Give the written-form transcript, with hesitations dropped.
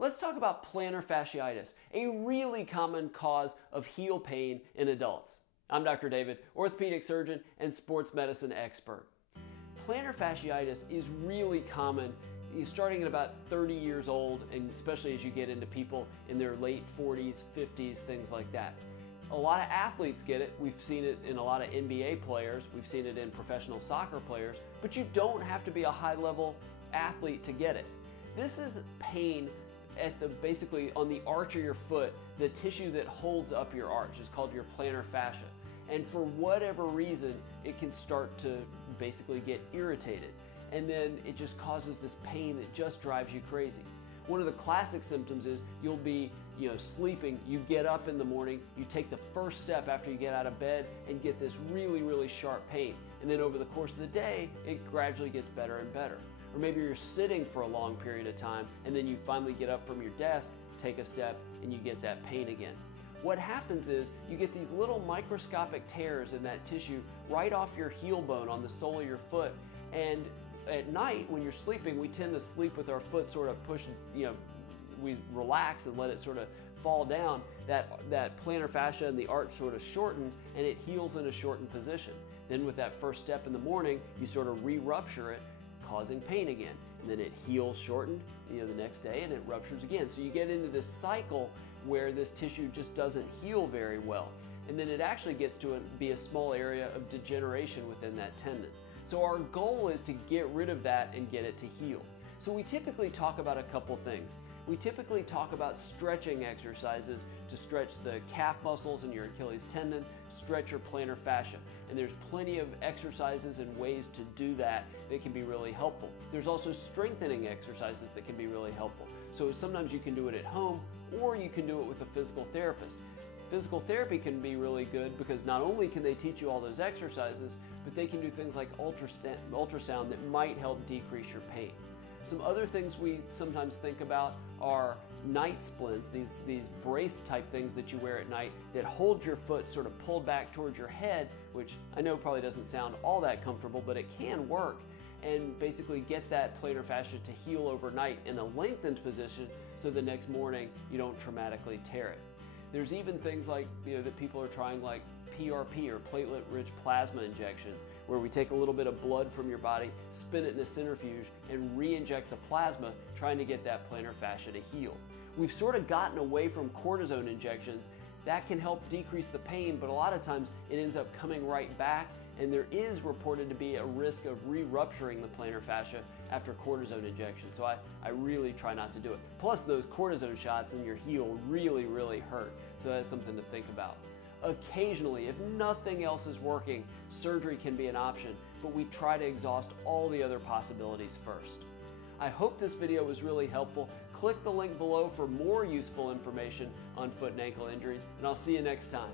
Let's talk about plantar fasciitis, a really common cause of heel pain in adults. I'm Dr. David, orthopedic surgeon and sports medicine expert. Plantar fasciitis is really common starting at about 30 years old, and especially as you get into people in their late 40s, 50s, things like that. A lot of athletes get it. We've seen it in a lot of NBA players. We've seen it in professional soccer players, but you don't have to be a high-level athlete to get it. This is pain at basically on the arch of your foot. The tissue that holds up your arch is called your plantar fascia. And for whatever reason, it can start to basically get irritated. And then it just causes this pain that just drives you crazy. One of the classic symptoms is you'll be, sleeping, you get up in the morning, you take the first step after you get out of bed and get this really, really sharp pain. And then over the course of the day, it gradually gets better and better. Or maybe you're sitting for a long period of time and then you finally get up from your desk, take a step, and you get that pain again. What happens is you get these little microscopic tears in that tissue right off your heel bone on the sole of your foot. And at night when you're sleeping, we tend to sleep with our foot sort of pushed, we relax and let it sort of fall down. That plantar fascia and the arch sort of shortens and it heals in a shortened position. Then with that first step in the morning, you sort of re-rupture it, causing pain again. And then it heals shortened, the next day, and it ruptures again. So you get into this cycle where this tissue just doesn't heal very well. And then it actually gets to be a small area of degeneration within that tendon. So our goal is to get rid of that and get it to heal. So we typically talk about a couple things. We typically talk about stretching exercises to stretch the calf muscles in your Achilles tendon, stretch your plantar fascia. And there's plenty of exercises and ways to do that that can be really helpful. There's also strengthening exercises that can be really helpful. So sometimes you can do it at home or you can do it with a physical therapist. Physical therapy can be really good because not only can they teach you all those exercises, but they can do things like ultrasound that might help decrease your pain. Some other things we sometimes think about are night splints, these brace type things that you wear at night that hold your foot sort of pulled back towards your head, which I know probably doesn't sound all that comfortable, but it can work, and basically get that plantar fascia to heal overnight in a lengthened position so the next morning you don't traumatically tear it. There's even things like, that people are trying, like PRP or platelet-rich plasma injections, where we take a little bit of blood from your body, spin it in a centrifuge, and re-inject the plasma, trying to get that plantar fascia to heal. We've sort of gotten away from cortisone injections. That can help decrease the pain, but a lot of times it ends up coming right back, and there is reported to be a risk of re-rupturing the plantar fascia after cortisone injection. So I really try not to do it. Plus those cortisone shots in your heel really, really hurt. So that's something to think about. Occasionally, if nothing else is working, surgery can be an option, but we try to exhaust all the other possibilities first. I hope this video was really helpful. Click the link below for more useful information on foot and ankle injuries, and I'll see you next time.